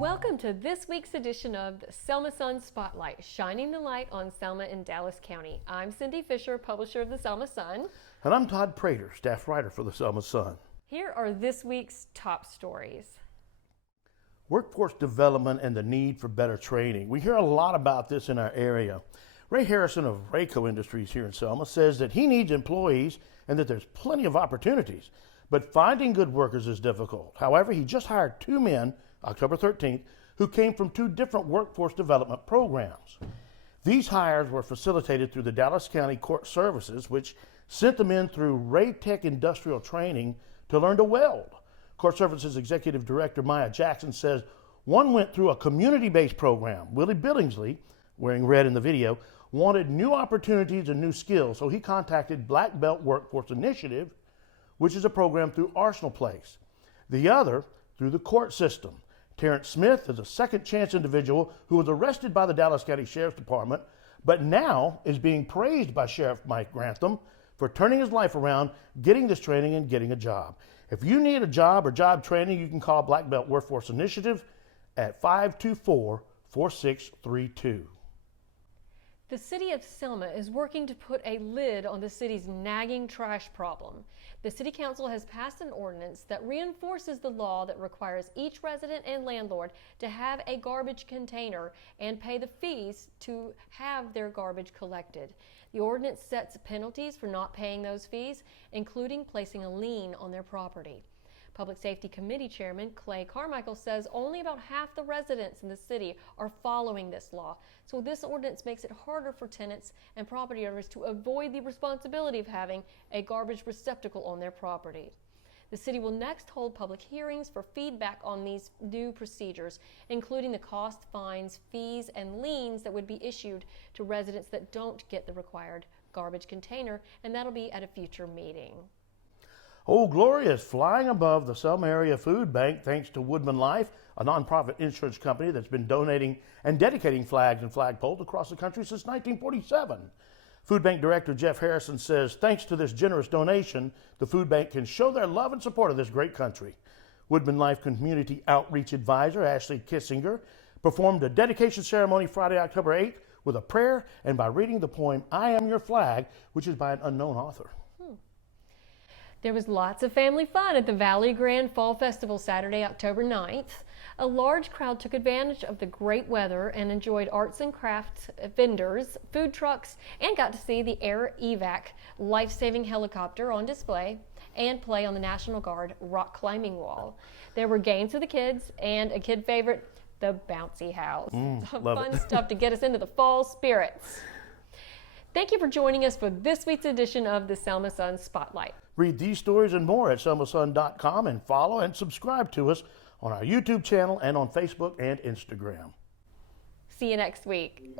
Welcome to this week's edition of the Selma Sun Spotlight, shining the light on Selma and Dallas County. I'm Cindy Fisher, publisher of the Selma Sun. And I'm Todd Prater, staff writer for the Selma Sun. Here are this week's top stories. Workforce development and the need for better training. We hear a lot about this in our area. Ray Harrison of Rayco Industries here in Selma says that he needs employees and that there's plenty of opportunities, but finding good workers is difficult. However, he just hired 2 men, October 13th, who came from 2 different workforce development programs. These hires were facilitated through the Dallas County Court Services, which sent them in through Raytech Industrial Training to learn to weld. Court Services Executive Director Miah Jackson says one went through a community-based program. Willie Billingsly, wearing red in the video, wanted new opportunities and new skills, so he contacted Black Belt Workforce Initiative, which is a program through Arsenal Place. The other through the court system. Terrence Smith is a second chance individual who was arrested by the Dallas County Sheriff's Department, but now is being praised by Sheriff Mike Grantham for turning his life around, getting this training, and getting a job. If you need a job or job training, you can call Black Belt Workforce Initiative at 524-4632. The city of Selma is working to put a lid on the city's nagging trash problem. The city council has passed an ordinance that reinforces the law that requires each resident and landlord to have a garbage container and pay the fees to have their garbage collected. The ordinance sets penalties for not paying those fees, including placing a lien on their property. Public Safety Committee Chairman Clay Carmichael says only about half the residents in the city are following this law. So this ordinance makes it harder for tenants and property owners to avoid the responsibility of having a garbage receptacle on their property. The city will next hold public hearings for feedback on these new procedures, including the cost, fines, fees, and liens that would be issued to residents that don't get the required garbage container, and that'll be at a future meeting. Old Glory is flying above the Selma Area Food Bank thanks to Woodman Life, a nonprofit insurance company that's been donating and dedicating flags and flagpoles across the country since 1947. Food Bank Director Jeff Harrison says thanks to this generous donation, the food bank can show their love and support of this great country. Woodman Life Community Outreach Advisor Ashley Kissinger performed a dedication ceremony Friday, October 8th with a prayer and by reading the poem I Am Your Flag, which is by an unknown author. There was lots of family fun at the Valley Grand Fall Festival Saturday, October 9th. A large crowd took advantage of the great weather and enjoyed arts and crafts vendors, food trucks, and got to see the Air Evac life-saving helicopter on display and play on the National Guard rock climbing wall. There were games for the kids and a kid favorite, the bouncy house. Fun stuff to get us into the fall spirits. Thank you for joining us for this week's edition of the Selma Sun Spotlight. Read these stories and more at selmasun.com and follow and subscribe to us on our YouTube channel and on Facebook and Instagram. See you next week.